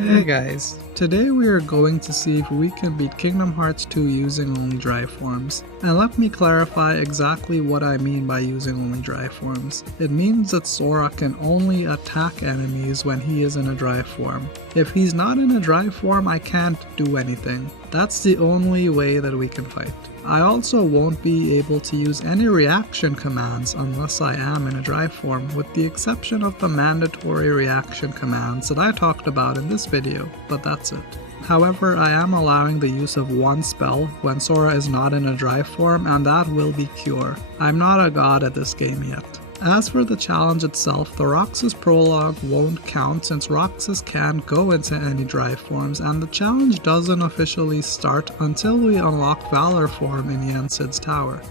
Hey guys, today we are going to see if we can beat Kingdom Hearts 2 using only drive forms. And let me clarify exactly what I mean by using only drive forms. It means that Sora can only attack enemies when he is in a drive form. If he's not in a drive form, I can't do anything. That's the only way that we can fight. I also won't be able to use any reaction commands unless I am in a drive form, with the exception of the mandatory reaction commands that I talked about in this video, but that's it. However, I am allowing the use of one spell when Sora is not in a drive form, and that will be Cure. I'm not a god at this game yet. As for the challenge itself, the Roxas prologue won't count since Roxas can't go into any drive forms, and the challenge doesn't officially start until we unlock Valor form in Yensid's tower.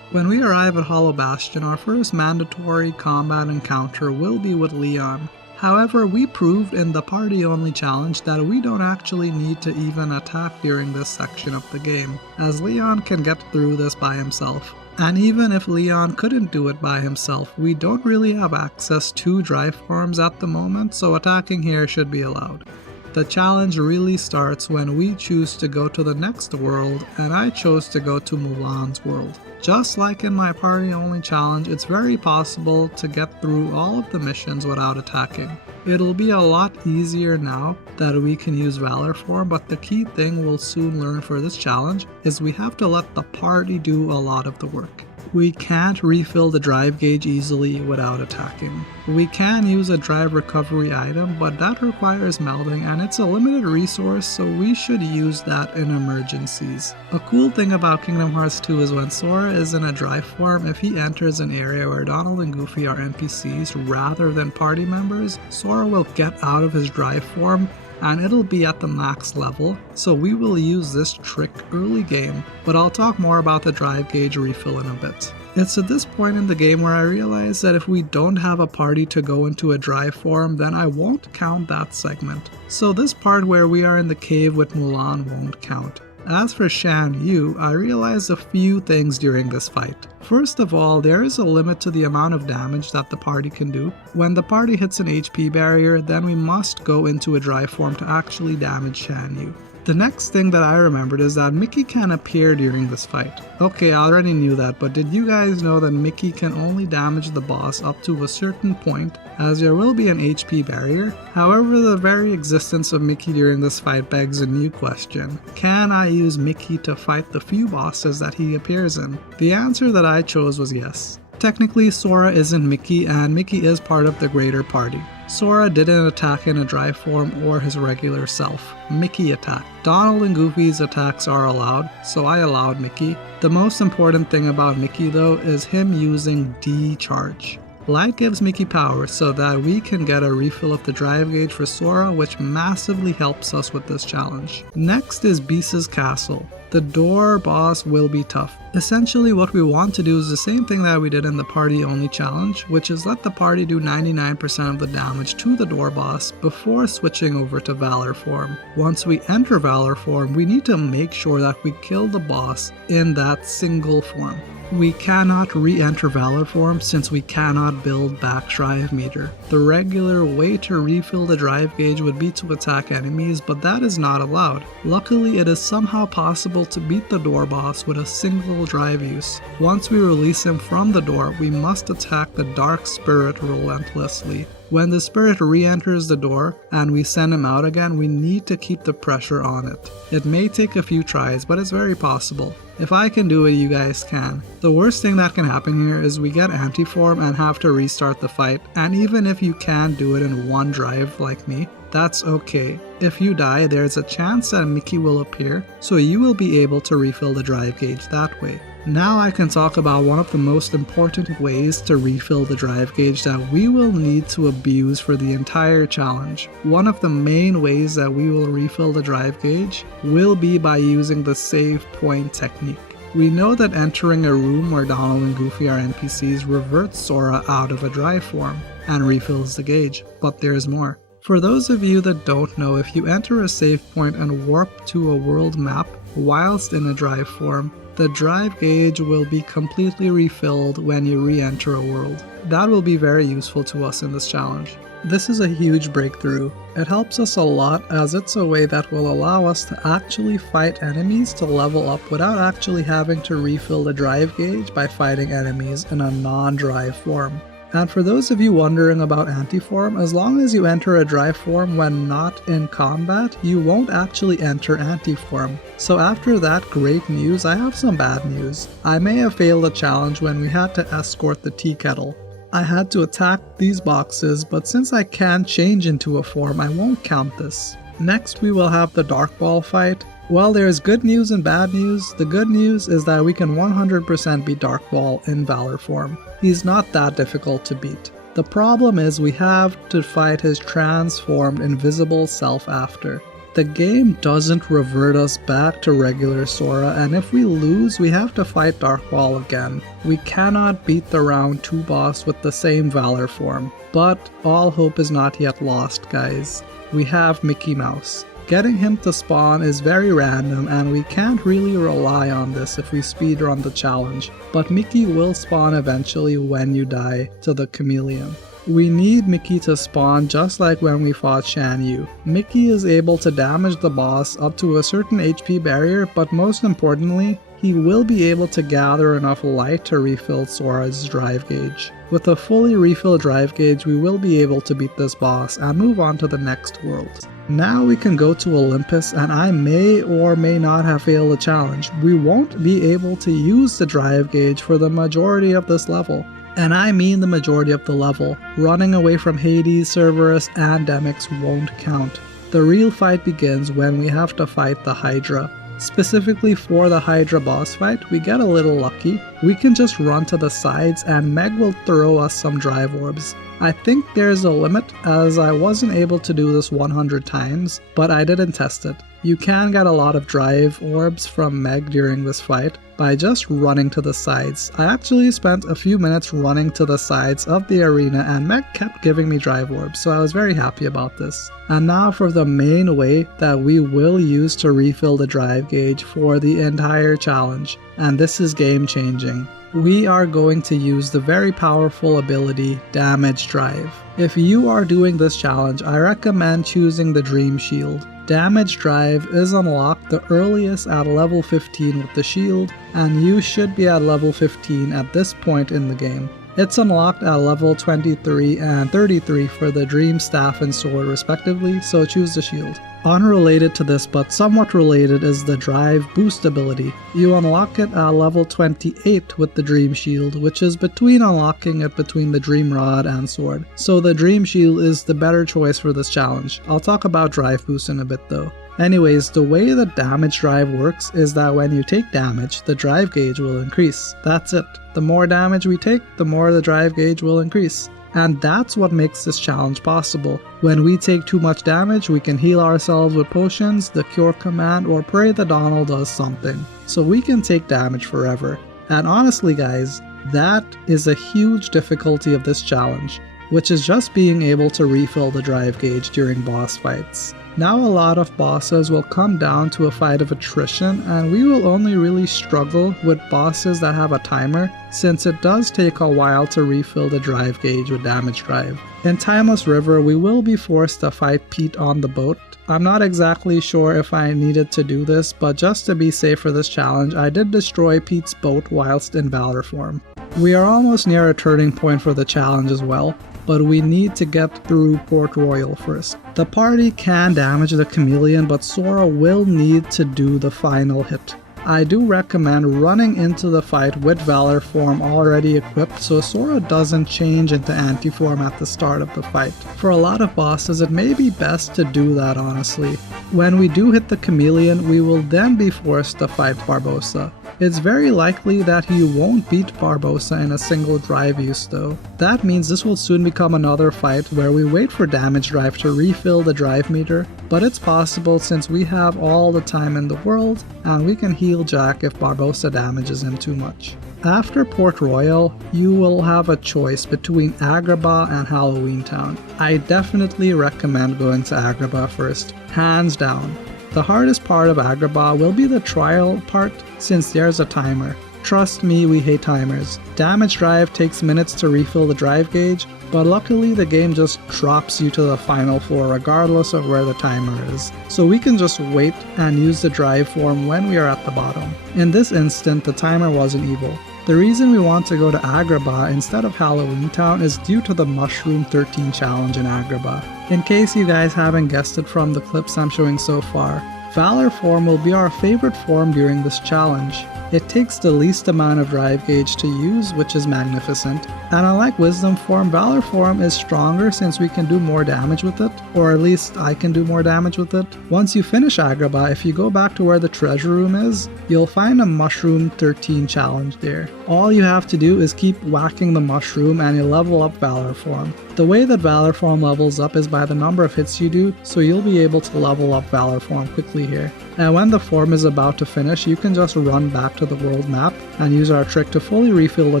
When we arrive at Hollow Bastion, our first mandatory combat encounter will be with Leon. However, we proved in the party-only challenge that we don't actually need to even attack during this section of the game, as Leon can get through this by himself. And even if Leon couldn't do it by himself, we don't really have access to drive forms at the moment, so attacking here should be allowed. The challenge really starts when we choose to go to the next world, and I chose to go to Mulan's world. Just like in my party-only challenge, it's very possible to get through all of the missions without attacking. It'll be a lot easier now that we can use Valor form, but the key thing we'll soon learn for this challenge is we have to let the party do a lot of the work. We can't refill the drive gauge easily without attacking. We can use a drive recovery item, but that requires melding and it's a limited resource, so we should use that in emergencies. A cool thing about Kingdom Hearts 2 is when Sora is in a drive form, if he enters an area where Donald and Goofy are NPCs rather than party members, Sora will get out of his drive form and it'll be at the max level, so we will use this trick early game, but I'll talk more about the drive gauge refill in a bit. It's at this point in the game where I realize that if we don't have a party to go into a drive form, then I won't count that segment. So this part where we are in the cave with Mulan won't count. As for Shan Yu, I realized a few things during this fight. First of all, there is a limit to the amount of damage that the party can do. When the party hits an HP barrier, then we must go into a drive form to actually damage Shan Yu. The next thing that I remembered is that Mickey can appear during this fight. Okay, I already knew that, but did you guys know that Mickey can only damage the boss up to a certain point, as there will be an HP barrier? However, the very existence of Mickey during this fight begs a new question. Can I use Mickey to fight the few bosses that he appears in? The answer that I chose was yes. Technically, Sora isn't Mickey, and Mickey is part of the greater party. Sora didn't attack in a drive form or his regular self. Mickey attacked. Donald and Goofy's attacks are allowed, so I allowed Mickey. The most important thing about Mickey though is him using D-Charge. Light gives Mickey power so that we can get a refill of the drive gauge for Sora, which massively helps us with this challenge. Next is Beast's Castle. The door boss will be tough. Essentially what we want to do is the same thing that we did in the party only challenge, which is let the party do 99% of the damage to the door boss before switching over to Valor form. Once we enter Valor form, we need to make sure that we kill the boss in that single form. We cannot re-enter Valor form since we cannot build back drive meter. The regular way to refill the drive gauge would be to attack enemies, but that is not allowed. Luckily, it is somehow possible to beat the door boss with a single drive use. Once we release him from the door, we must attack the Dark Spirit relentlessly. When the spirit re-enters the door and we send him out again, we need to keep the pressure on it. It may take a few tries, but it's very possible. If I can do it, you guys can. The worst thing that can happen here is we get anti-form and have to restart the fight, and even if you can do it in one drive like me, that's okay. If you die, there's a chance that Mickey will appear, so you will be able to refill the drive gauge that way. Now I can talk about one of the most important ways to refill the drive gauge that we will need to abuse for the entire challenge. One of the main ways that we will refill the drive gauge will be by using the save point technique. We know that entering a room where Donald and Goofy are NPCs reverts Sora out of a drive form and refills the gauge, but there's more. For those of you that don't know, if you enter a save point and warp to a world map whilst in a drive form, the drive gauge will be completely refilled when you re-enter a world. That will be very useful to us in this challenge. This is a huge breakthrough. It helps us a lot as it's a way that will allow us to actually fight enemies to level up without actually having to refill the drive gauge by fighting enemies in a non-drive form. And for those of you wondering about anti-form, as long as you enter a drive form when not in combat, you won't actually enter anti-form. So after that great news, I have some bad news. I may have failed a challenge when we had to escort the tea kettle. I had to attack these boxes, but since I can't change into a form, I won't count this. Next we will have the Dark Ball fight. Well, there's good news and bad news. The good news is that we can 100% beat Dark Ball in Valor form. He's not that difficult to beat. The problem is we have to fight his transformed invisible self after. The game doesn't revert us back to regular Sora, and if we lose, we have to fight Dark Ball again. We cannot beat the round 2 boss with the same Valor form. But all hope is not yet lost, guys. We have Mickey Mouse. Getting him to spawn is very random and we can't really rely on this if we speedrun the challenge, but Mickey will spawn eventually when you die to the chameleon. We need Mickey to spawn just like when we fought Shan Yu. Mickey is able to damage the boss up to a certain HP barrier, but most importantly, he will be able to gather enough light to refill Sora's drive gauge. With a fully refilled drive gauge, we will be able to beat this boss and move on to the next world. Now we can go to Olympus, and I may or may not have failed the challenge. We won't be able to use the drive gauge for the majority of this level. And I mean the majority of the level. Running away from Hades, Cerberus, and Demyx won't count. The real fight begins when we have to fight the Hydra. Specifically for the Hydra boss fight, we get a little lucky. We can just run to the sides and Meg will throw us some drive orbs. I think there's a limit as I wasn't able to do this 100 times, but I didn't test it. You can get a lot of drive orbs from Meg during this fight by just running to the sides. I actually spent a few minutes running to the sides of the arena and Meg kept giving me drive orbs, so I was very happy about this. And now for the main way that we will use to refill the drive gauge for the entire challenge, and this is game changing. We are going to use the very powerful ability Damage Drive. If you are doing this challenge, I recommend choosing the Dream Shield. Damage Drive is unlocked the earliest at level 15 with the shield, and you should be at level 15 at this point in the game. It's unlocked at level 23 and 33 for the Dream Staff and Sword respectively, so choose the shield. Unrelated to this but somewhat related is the Drive Boost ability. You unlock it at level 28 with the Dream Shield, which is between unlocking it between the Dream Rod and Sword. So the Dream Shield is the better choice for this challenge. I'll talk about Drive Boost in a bit though. Anyways, the way the damage drive works is that when you take damage, the drive gauge will increase. That's it. The more damage we take, the more the drive gauge will increase. And that's what makes this challenge possible. When we take too much damage, we can heal ourselves with potions, the cure command, or pray that Donald does something. So we can take damage forever. And honestly guys, that is a huge difficulty of this challenge, which is just being able to refill the drive gauge during boss fights. Now a lot of bosses will come down to a fight of attrition, and we will only really struggle with bosses that have a timer, since it does take a while to refill the drive gauge with Damage Drive. In Timeless River, we will be forced to fight Pete on the boat. I'm not exactly sure if I needed to do this, but just to be safe for this challenge, I did destroy Pete's boat whilst in Valor form. We are almost near a turning point for the challenge as well, but we need to get through Port Royal first. The party can damage the chameleon, but Sora will need to do the final hit. I do recommend running into the fight with Valor form already equipped so Sora doesn't change into anti-form at the start of the fight. For a lot of bosses, it may be best to do that honestly. When we do hit the chameleon, we will then be forced to fight Barbossa. It's very likely that you won't beat Barbossa in a single drive use though. That means this will soon become another fight where we wait for Damage Drive to refill the drive meter, but it's possible since we have all the time in the world and we can heal Jack if Barbossa damages him too much. After Port Royal, you will have a choice between Agrabah and Halloween Town. I definitely recommend going to Agrabah first, hands down. The hardest part of Agrabah will be the trial part since there's a timer. Trust me, we hate timers. Damage drive takes minutes to refill the drive gauge, but luckily the game just drops you to the final floor regardless of where the timer is. So we can just wait and use the drive form when we are at the bottom. In this instant, the timer wasn't evil. The reason we want to go to Agrabah instead of Halloween Town is due to the Mushroom 13 challenge in Agrabah. In case you guys haven't guessed it from the clips I'm showing so far, Valor form will be our favorite form during this challenge. It takes the least amount of drive gauge to use, which is magnificent. And unlike Wisdom form, Valor form is stronger since we can do more damage with it, or at least I can do more damage with it. Once you finish Agrabah, if you go back to where the treasure room is, you'll find a Mushroom 13 challenge there. All you have to do is keep whacking the mushroom and you'll level up Valor form. The way that Valor form levels up is by the number of hits you do, so you'll be able to level up Valor form quickly here. And when the form is about to finish, you can just run back to the world map and use our trick to fully refill the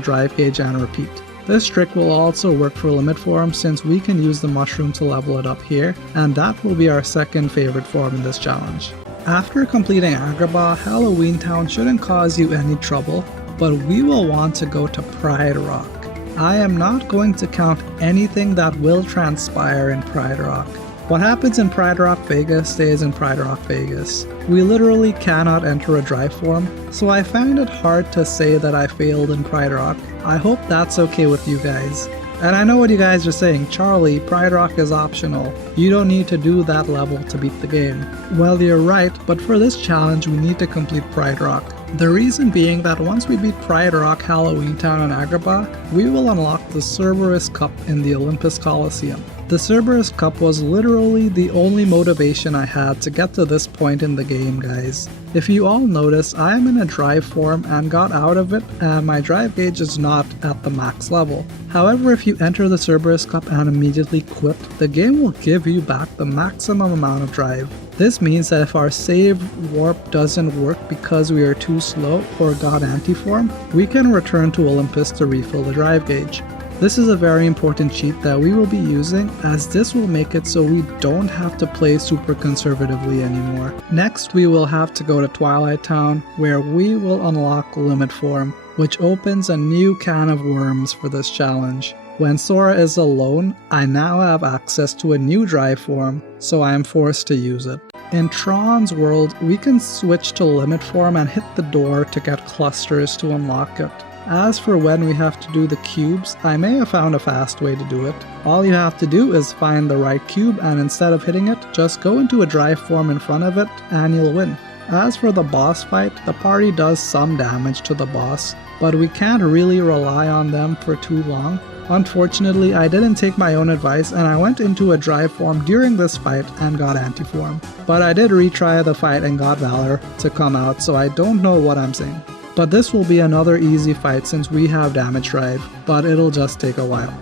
drive gauge and repeat. This trick will also work for limit form since we can use the mushroom to level it up here, and that will be our second favorite form in this challenge. After completing Agrabah, Halloween Town shouldn't cause you any trouble, but we will want to go to Pride Rock. I am not going to count anything that will transpire in Pride Rock. What happens in Pride Rock Vegas stays in Pride Rock Vegas. We literally cannot enter a drive form, so I find it hard to say that I failed in Pride Rock. I hope that's okay with you guys. And I know what you guys are saying, Charlie, Pride Rock is optional. You don't need to do that level to beat the game. Well, you're right, but for this challenge we need to complete Pride Rock. The reason being that once we beat Pride Rock, Halloween Town, and Agrabah, we will unlock the Cerberus Cup in the Olympus Coliseum. The Cerberus Cup was literally the only motivation I had to get to this point in the game, guys. If you all notice, I am in a drive form and got out of it, and my drive gauge is not at the max level. However, if you enter the Cerberus Cup and immediately quit, the game will give you back the maximum amount of drive. This means that if our save warp doesn't work because we are too slow or got anti-form, we can return to Olympus to refill the drive gauge. This is a very important cheat that we will be using, as this will make it so we don't have to play super conservatively anymore. Next, we will have to go to Twilight Town, where we will unlock Limit Form, which opens a new can of worms for this challenge. When Sora is alone, I now have access to a new drive form, so I am forced to use it. In Tron's world, we can switch to Limit Form and hit the door to get clusters to unlock it. As for when we have to do the cubes, I may have found a fast way to do it. All you have to do is find the right cube, and instead of hitting it, just go into a drive form in front of it and you'll win. As for the boss fight, the party does some damage to the boss, but we can't really rely on them for too long. Unfortunately, I didn't take my own advice and I went into a drive form during this fight and got anti-form. But I did retry the fight and got Valor to come out, so I don't know what I'm saying. But this will be another easy fight since we have damage drive, but it'll just take a while.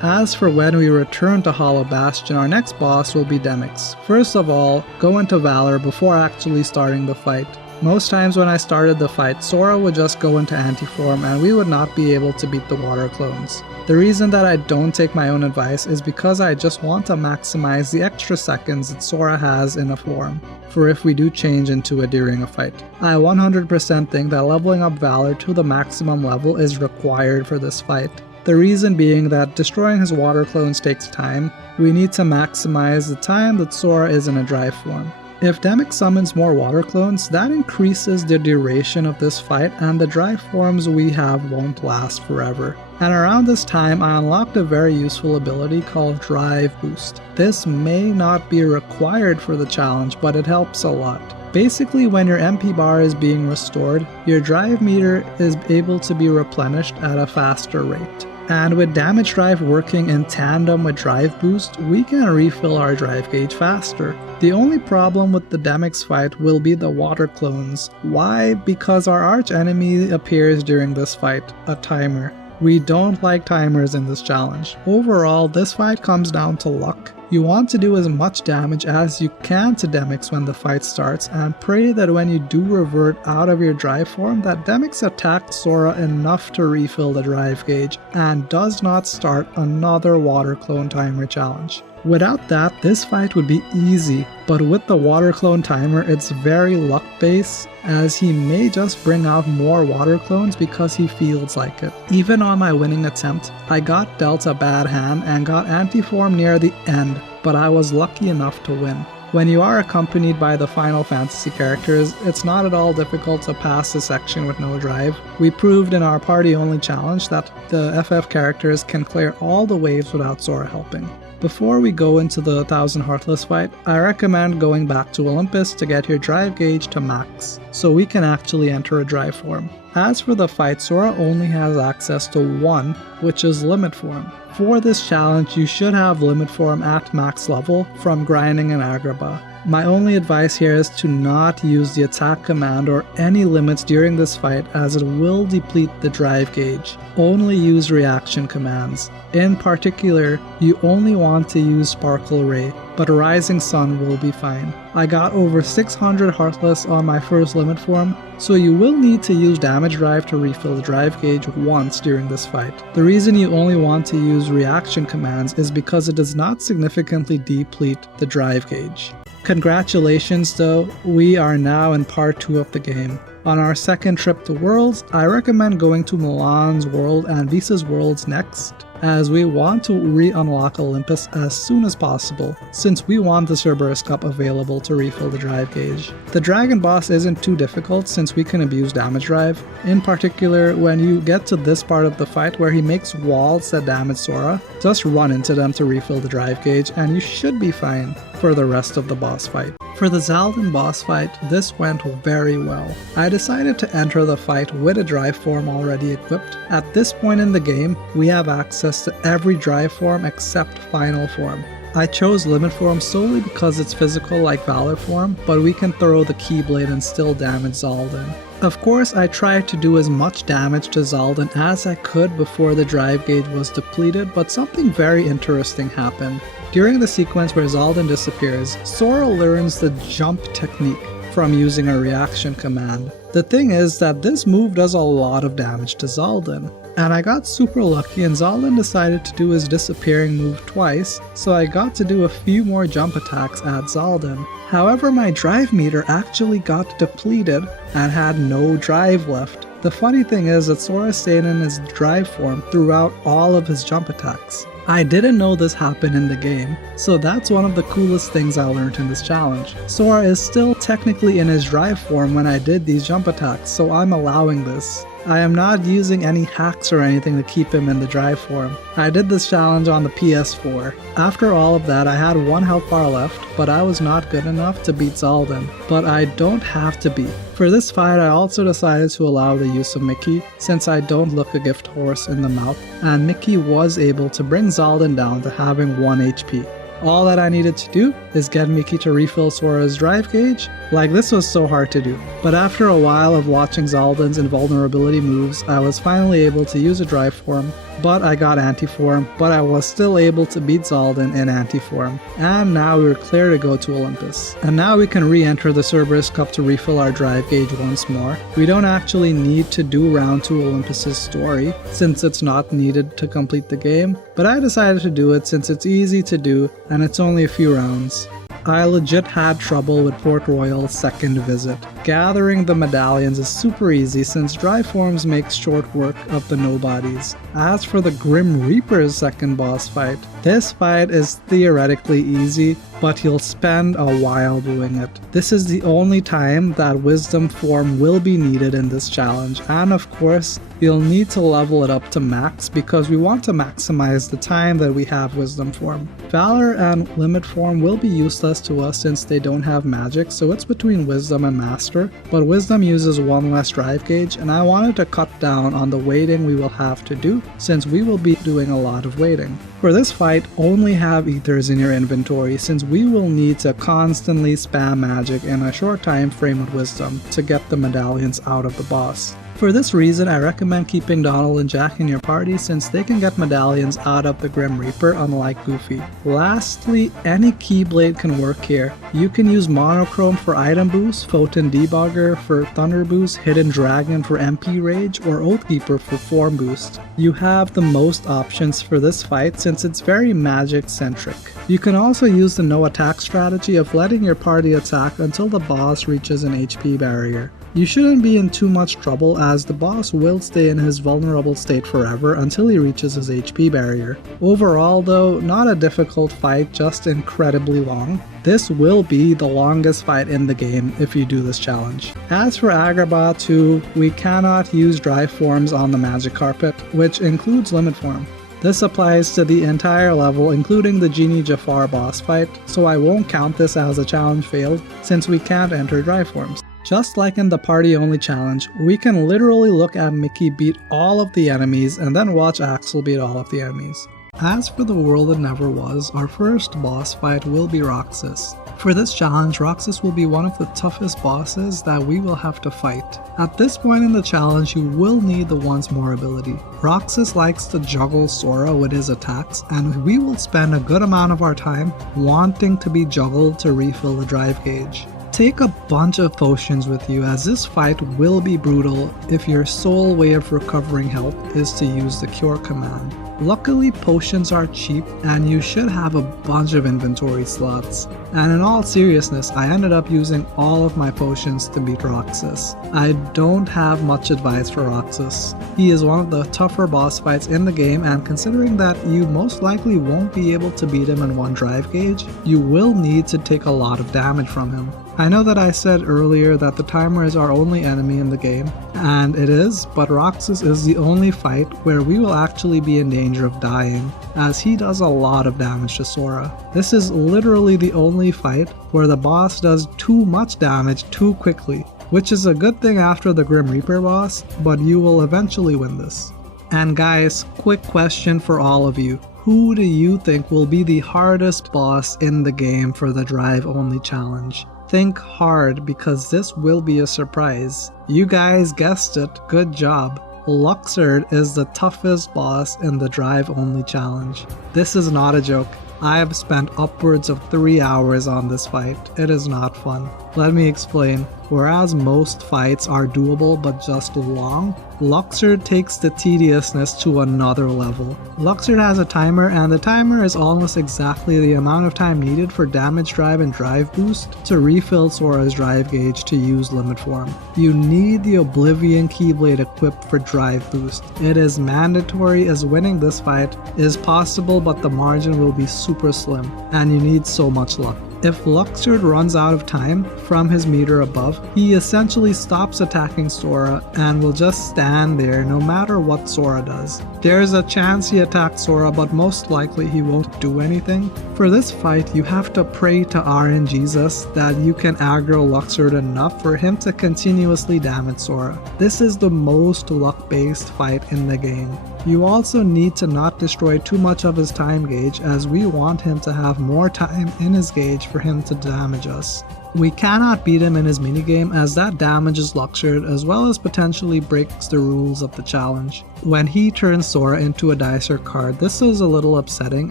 As for when we return to Hollow Bastion, our next boss will be Demyx. First of all, go into Valor before actually starting the fight. Most times when I started the fight, Sora would just go into anti-form and we would not be able to beat the water clones. The reason that I don't take my own advice is because I just want to maximize the extra seconds that Sora has in a form, for if we do change into it during a fight. I 100% think that leveling up Valor to the maximum level is required for this fight. The reason being that destroying his water clones takes time. We need to maximize the time that Sora is in a drive form. If Demyx summons more water clones, that increases the duration of this fight and the drive forms we have won't last forever. And around this time I unlocked a very useful ability called Drive Boost. This may not be required for the challenge, but it helps a lot. Basically, when your MP bar is being restored, your drive meter is able to be replenished at a faster rate. And with damage drive working in tandem with drive boost, we can refill our drive gauge faster. The only problem with the Demyx fight will be the water clones. Why? Because our arch enemy appears during this fight, a timer. We don't like timers in this challenge. Overall, this fight comes down to luck. You want to do as much damage as you can to Demyx when the fight starts, and pray that when you do revert out of your drive form that Demyx attacked Sora enough to refill the drive gauge and does not start another water clone timer challenge. Without that, this fight would be easy, but with the water clone timer, it's very luck based, as he may just bring out more water clones because he feels like it. Even on my winning attempt, I got dealt a bad hand and got anti-form near the end, but I was lucky enough to win. When you are accompanied by the Final Fantasy characters, it's not at all difficult to pass the section with no drive. We proved in our party-only challenge that the FF characters can clear all the waves without Sora helping. Before we go into the 1000 Heartless fight, I recommend going back to Olympus to get your drive gauge to max, so we can actually enter a drive form. As for the fight, Sora only has access to one, which is limit form. For this challenge, you should have limit form at max level from grinding in Agrabah. My only advice here is to not use the attack command or any limits during this fight, as it will deplete the drive gauge. Only use reaction commands. In particular, you only want to use Sparkle Ray, but Rising Sun will be fine. I got over 600 Heartless on my first limit form, so you will need to use damage drive to refill the drive gauge once during this fight. The reason you only want to use reaction commands is because it does not significantly deplete the drive gauge. Congratulations though, we are now in part 2 of the game. On our second trip to Worlds, I recommend going to Milan's World and Visa's Worlds next, as we want to re-unlock Olympus as soon as possible, since we want the Cerberus Cup available to refill the drive gauge. The dragon boss isn't too difficult since we can abuse damage drive. In particular, when you get to this part of the fight where he makes walls that damage Sora, just run into them to refill the drive gauge and you should be fine for the rest of the boss fight. For the Xaldin boss fight, this went very well. I decided to enter the fight with a drive form already equipped. At this point in the game, we have access to every drive form except final form. I chose limit form solely because it's physical like Valor form, but we can throw the Keyblade and still damage Xaldin. Of course, I tried to do as much damage to Xaldin as I could before the drive gauge was depleted, but something very interesting happened. During the sequence where Xaldin disappears, Sora learns the jump technique from using a reaction command. The thing is that this move does a lot of damage to Xaldin, and I got super lucky and Xaldin decided to do his disappearing move twice, so I got to do a few more jump attacks at Xaldin. However, my drive meter actually got depleted and had no drive left. The funny thing is that Sora stayed in his drive form throughout all of his jump attacks. I didn't know this happened in the game, so that's one of the coolest things I learned in this challenge. Sora is still technically in his drive form when I did these jump attacks, so I'm allowing this. I am not using any hacks or anything to keep him in the drive form. I did this challenge on the PS4. After all of that, I had 1 health bar left, but I was not good enough to beat Xaldin. But I don't have to be. For this fight, I also decided to allow the use of Mickey, since I don't look a gift horse in the mouth, and Mickey was able to bring Xaldin down to having 1 HP. All that I needed to do is get Mickey to refill Sora's drive gauge. Like, this was so hard to do. But after a while of watching Xaldin's invulnerability moves, I was finally able to use a drive form, but I got anti-form, but I was still able to beat Xaldin in anti-form. And now we're clear to go to Olympus. And now we can re-enter the Cerberus Cup to refill our drive gauge once more. We don't actually need to do round 2 Olympus's story, since it's not needed to complete the game, but I decided to do it since it's easy to do and it's only a few rounds. I legit had trouble with Port Royal's second visit. Gathering the medallions is super easy since drive forms make short work of the nobodies. As for the Grim Reaper's second boss fight, this fight is theoretically easy, but you'll spend a while doing it. This is the only time that Wisdom form will be needed in this challenge, and of course, you'll need to level it up to max because we want to maximize the time that we have Wisdom form. Valor and Limit form will be useless to us since they don't have magic, so it's between Wisdom and Master, but Wisdom uses 1 less drive gauge, and I wanted to cut down on the waiting we will have to do since we will be doing a lot of waiting. For this fight, only have ethers in your inventory since we will need to constantly spam magic in a short time frame with Wisdom to get the medallions out of the boss. For this reason, I recommend keeping Donald and Jack in your party since they can get medallions out of the Grim Reaper unlike Goofy. Lastly, any Keyblade can work here. You can use Monochrome for item boost, Photon Debugger for thunder boost, Hidden Dragon for MP rage, or Oathkeeper for form boost. You have the most options for this fight since it's very magic centric. You can also use the no attack strategy of letting your party attack until the boss reaches an HP barrier. You shouldn't be in too much trouble as the boss will stay in his vulnerable state forever until he reaches his HP barrier. Overall though, not a difficult fight, just incredibly long. This will be the longest fight in the game if you do this challenge. As for Agrabah 2, we cannot use dry forms on the magic carpet, which includes limit form. This applies to the entire level including the Genie Jafar boss fight, so I won't count this as a challenge failed since we can't enter dry forms. Just like in the party only challenge, we can literally look at Mickey beat all of the enemies and then watch Axel beat all of the enemies. As for the world that never was, our first boss fight will be Roxas. For this challenge, Roxas will be one of the toughest bosses that we will have to fight. At this point in the challenge, you will need the Once More ability. Roxas likes to juggle Sora with his attacks, and we will spend a good amount of our time wanting to be juggled to refill the drive gauge. Take a bunch of potions with you as this fight will be brutal if your sole way of recovering health is to use the cure command. Luckily potions are cheap and you should have a bunch of inventory slots. And in all seriousness, I ended up using all of my potions to beat Roxas. I don't have much advice for Roxas. He is one of the tougher boss fights in the game, and considering that you most likely won't be able to beat him in one drive gauge, you will need to take a lot of damage from him. I know that I said earlier that the timer is our only enemy in the game, and it is, but Roxas is the only fight where we will actually be in danger of dying, as he does a lot of damage to Sora. This is literally the only fight where the boss does too much damage too quickly, which is a good thing after the Grim Reaper boss, but you will eventually win this. And guys, quick question for all of you. Who do you think will be the hardest boss in the game for the drive only challenge? Think hard because this will be a surprise. You guys guessed it, good job. Luxord is the toughest boss in the drive only challenge. This is not a joke. I have spent upwards of 3 hours on this fight. It is not fun. Let me explain. Whereas most fights are doable but just long, Luxord takes the tediousness to another level. Luxord has a timer, and the timer is almost exactly the amount of time needed for damage drive and drive boost to refill Sora's drive gauge to use limit form. You need the Oblivion Keyblade equipped for drive boost. It is mandatory as winning this fight is possible, but the margin will be super slim and you need so much luck. If Luxord runs out of time from his meter above, he essentially stops attacking Sora and will just stand there no matter what Sora does. There's a chance he attacks Sora, but most likely he won't do anything. For this fight, you have to pray to RNGesus that you can aggro Luxord enough for him to continuously damage Sora. This is the most luck-based fight in the game. You also need to not destroy too much of his time gauge, as we want him to have more time in his gauge for him to damage us. We cannot beat him in his minigame, as that damages Luxord as well as potentially breaks the rules of the challenge. When he turns Sora into a Dicer card, this is a little upsetting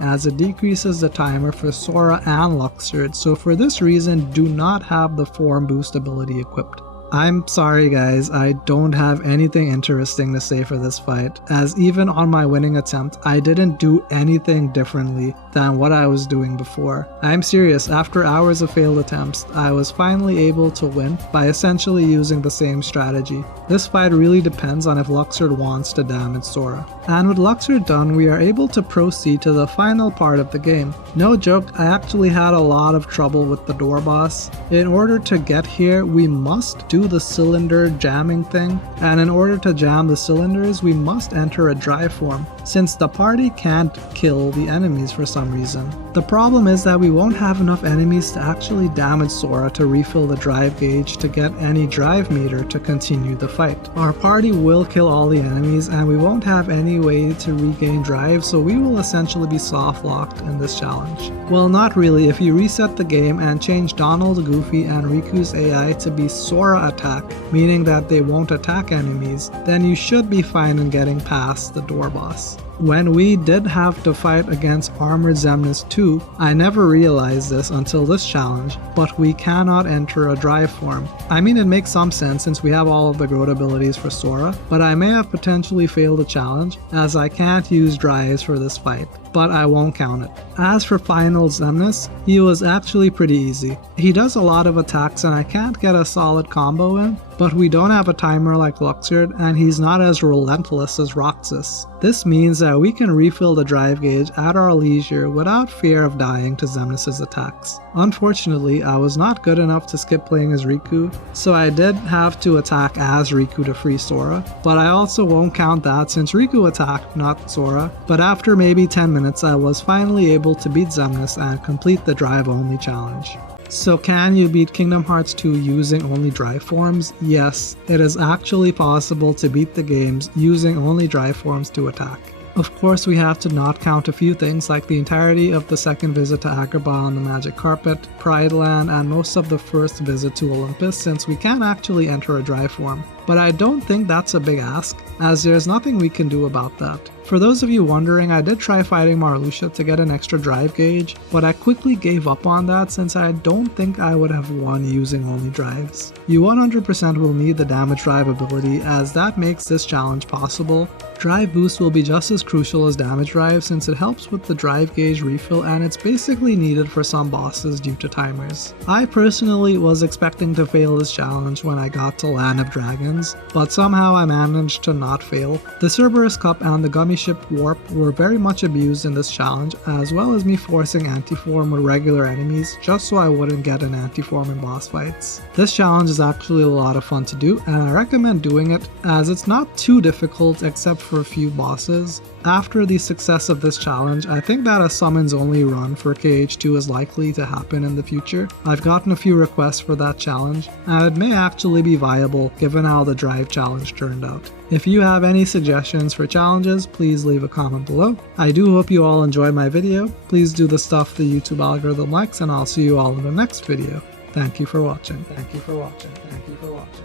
as it decreases the timer for Sora and Luxord, so for this reason do not have the form boost ability equipped. I'm sorry guys, I don't have anything interesting to say for this fight, as even on my winning attempt, I didn't do anything differently than what I was doing before. I'm serious, after hours of failed attempts, I was finally able to win by essentially using the same strategy. This fight really depends on if Luxord wants to damage Sora. And with Luxord done, we are able to proceed to the final part of the game. No joke, I actually had a lot of trouble with the door boss. In order to get here, we must do the cylinder jamming thing, and in order to jam the cylinders, we must enter a drive form, since the party can't kill the enemies for some reason. The problem is that we won't have enough enemies to actually damage Sora to refill the drive gauge to get any drive meter to continue the fight. Our party will kill all the enemies and we won't have any way to regain drive, so we will essentially be soft locked in this challenge. Well, not really. If you reset the game and change Donald, Goofy, and Riku's AI to be Sora attack, meaning that they won't attack enemies, then you should be fine in getting past the door boss. When we did have to fight against Armored Xemnas 2, I never realized this until this challenge, but we cannot enter a drive form. I mean, it makes some sense since we have all of the growth abilities for Sora, but I may have potentially failed the challenge as I can't use drives for this fight, but I won't count it. As for Final Xemnas, he was actually pretty easy. He does a lot of attacks and I can't get a solid combo in, but we don't have a timer like Luxord and he's not as relentless as Roxas. This means that we can refill the drive gauge at our leisure without fear of dying to Xemnas' attacks. Unfortunately, I was not good enough to skip playing as Riku, so I did have to attack as Riku to free Sora, but I also won't count that since Riku attacked, not Sora. But after maybe 10 minutes I was finally able to beat Xemnas and complete the drive only challenge. So can you beat Kingdom Hearts 2 using only drive forms? Yes, it is actually possible to beat the games using only drive forms to attack. Of course, we have to not count a few things like the entirety of the second visit to Agrabah on the Magic Carpet, Pride Land, and most of the first visit to Olympus since we can't actually enter a drive form. But I don't think that's a big ask, as there's nothing we can do about that. For those of you wondering, I did try fighting Marluxia to get an extra drive gauge, but I quickly gave up on that since I don't think I would have won using only drives. You 100% will need the damage drive ability as that makes this challenge possible. Drive boost will be just as crucial as damage drive since it helps with the drive gauge refill and it's basically needed for some bosses due to timers. I personally was expecting to fail this challenge when I got to Land of Dragons, but somehow I managed to not fail. The Cerberus Cup and the Gummy Ship Warp were very much abused in this challenge, as well as me forcing anti-form with regular enemies just so I wouldn't get an anti-form in boss fights. This challenge is actually a lot of fun to do and I recommend doing it as it's not too difficult except for a few bosses. After the success of this challenge, I think that a summons only run for KH2 is likely to happen in the future. I've gotten a few requests for that challenge, and it may actually be viable given how the drive challenge turned out. If you have any suggestions for challenges, please leave a comment below. I do hope you all enjoyed my video. Please do the stuff the YouTube algorithm likes, and I'll see you all in the next video. Thank you for watching. Thank you for watching. Thank you for watching.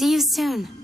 See you soon.